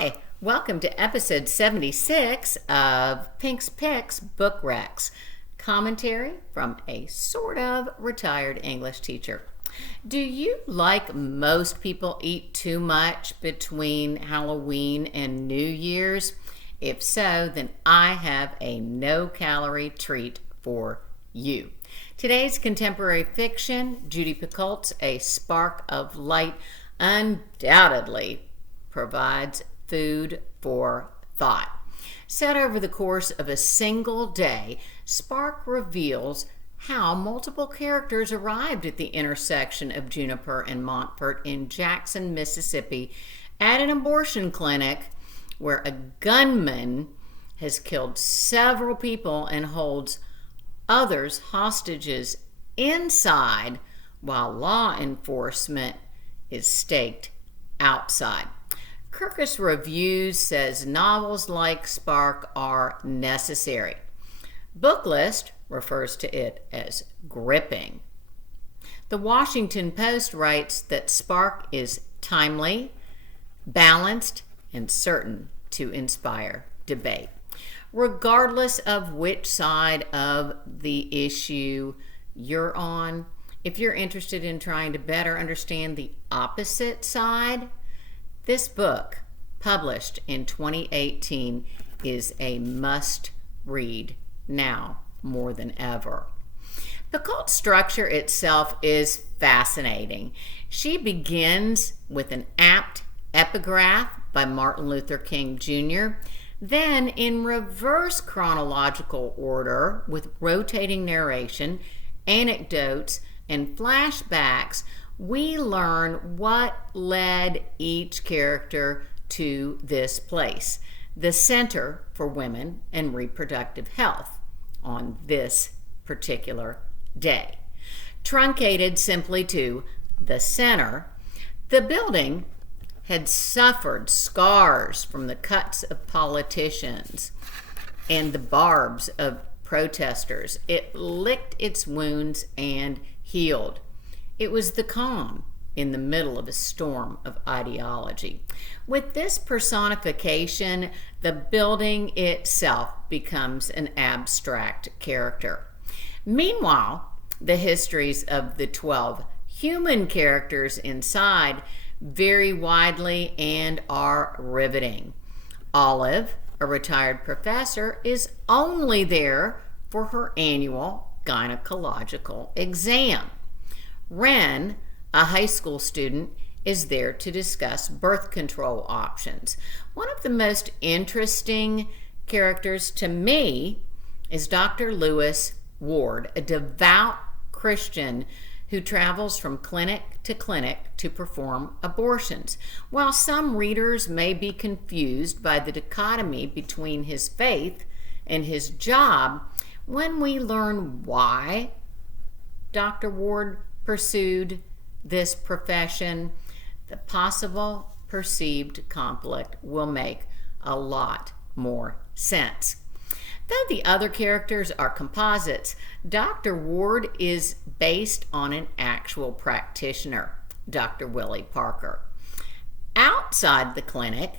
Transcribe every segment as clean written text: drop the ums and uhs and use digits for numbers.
Hi, welcome to episode 76 of Pink's Picks Book Recs, commentary from a sort of retired English teacher. Do you, like most people, eat too much between Halloween and New Year's? If so, then I have a no-calorie treat for you. Today's contemporary fiction, Jodi Picoult's A Spark of Light, undoubtedly provides food for thought. Set over the course of a single day, Spark reveals how multiple characters arrived at the intersection of Juniper and Montford in Jackson, Mississippi, at an abortion clinic where a gunman has killed several people and holds others hostages inside while law enforcement is staked outside. Kirkus Reviews says novels like Spark are necessary. Booklist refers to it as gripping. The Washington Post writes that Spark is timely, balanced, and certain to inspire debate. Regardless of which side of the issue you're on, if you're interested in trying to better understand the opposite side, this book, published in 2018, is a must-read now more than ever. Picoult's structure itself is fascinating. She begins with an apt epigraph by Martin Luther King Jr., then in reverse chronological order with rotating narration, anecdotes, and flashbacks, we learn what led each character to this place, the Center for Women and Reproductive Health, on this particular day. Truncated simply to the center, the building had suffered scars from the cuts of politicians and the barbs of protesters. It licked its wounds and healed. It was the calm in the middle of a storm of ideology. With this personification, the building itself becomes an abstract character. Meanwhile, the histories of the 12 human characters inside vary widely and are riveting. Olive, a retired professor, is only there for her annual gynecological exam. Wren, a high school student, is there to discuss birth control options. One of the most interesting characters to me is Dr. Lewis Ward, a devout Christian who travels from clinic to perform abortions. While some readers may be confused by the dichotomy between his faith and his job, when we learn why Dr. Ward pursued this profession, the possible perceived conflict will make a lot more sense. Though the other characters are composites, Dr. Ward is based on an actual practitioner, Dr. Willie Parker. Outside the clinic,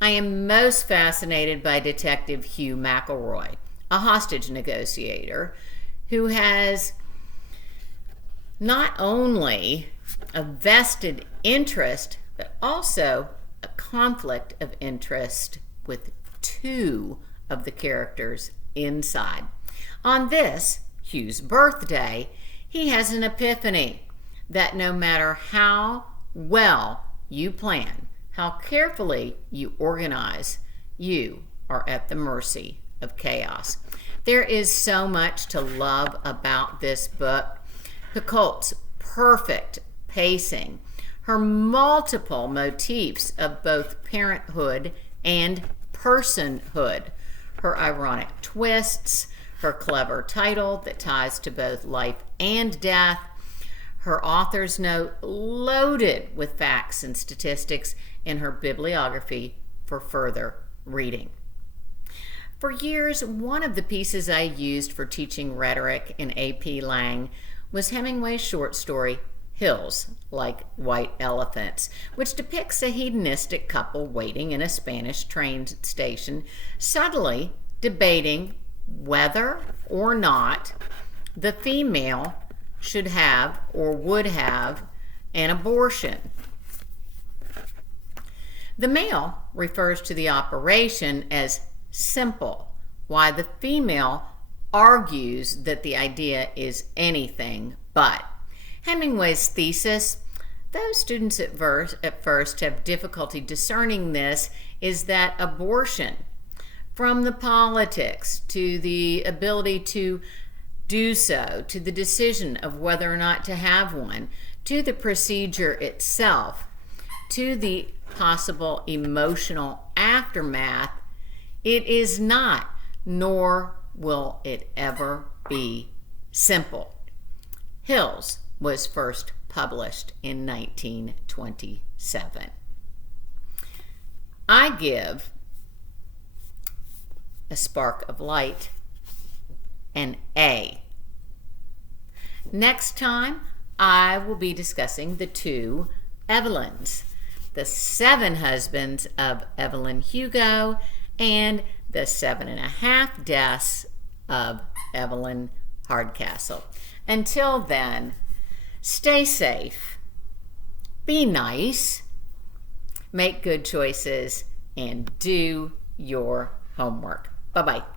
I am most fascinated by Detective Hugh McElroy, a hostage negotiator who has not only a vested interest, but also a conflict of interest with two of the characters inside. On this, Hugh's birthday, he has an epiphany that no matter how well you plan, how carefully you organize, you are at the mercy of chaos. There is so much to love about this book. Picoult's perfect pacing, her multiple motifs of both parenthood and personhood, her ironic twists, her clever title that ties to both life and death, her author's note loaded with facts and statistics in her bibliography for further reading. For years, one of the pieces I used for teaching rhetoric in AP Lang was Hemingway's short story, Hills Like White Elephants, which depicts a hedonistic couple waiting in a Spanish train station, subtly debating whether or not the female should have or would have an abortion. The male refers to the operation as simple, while the female argues that the idea is anything but. Hemingway's thesis, though students at first have difficulty discerning this, is that abortion, from the politics to the ability to do so, to the decision of whether or not to have one, to the procedure itself, to the possible emotional aftermath, it is not, nor will it ever be, simple. Hills was first published in 1927. I give A Spark of Light an A. Next time, I will be discussing the two Evelyns, the 7 husbands of Evelyn Hugo and the 7.5 deaths of Evelyn Hardcastle. Until then, stay safe, be nice, make good choices, and do your homework. Bye-bye.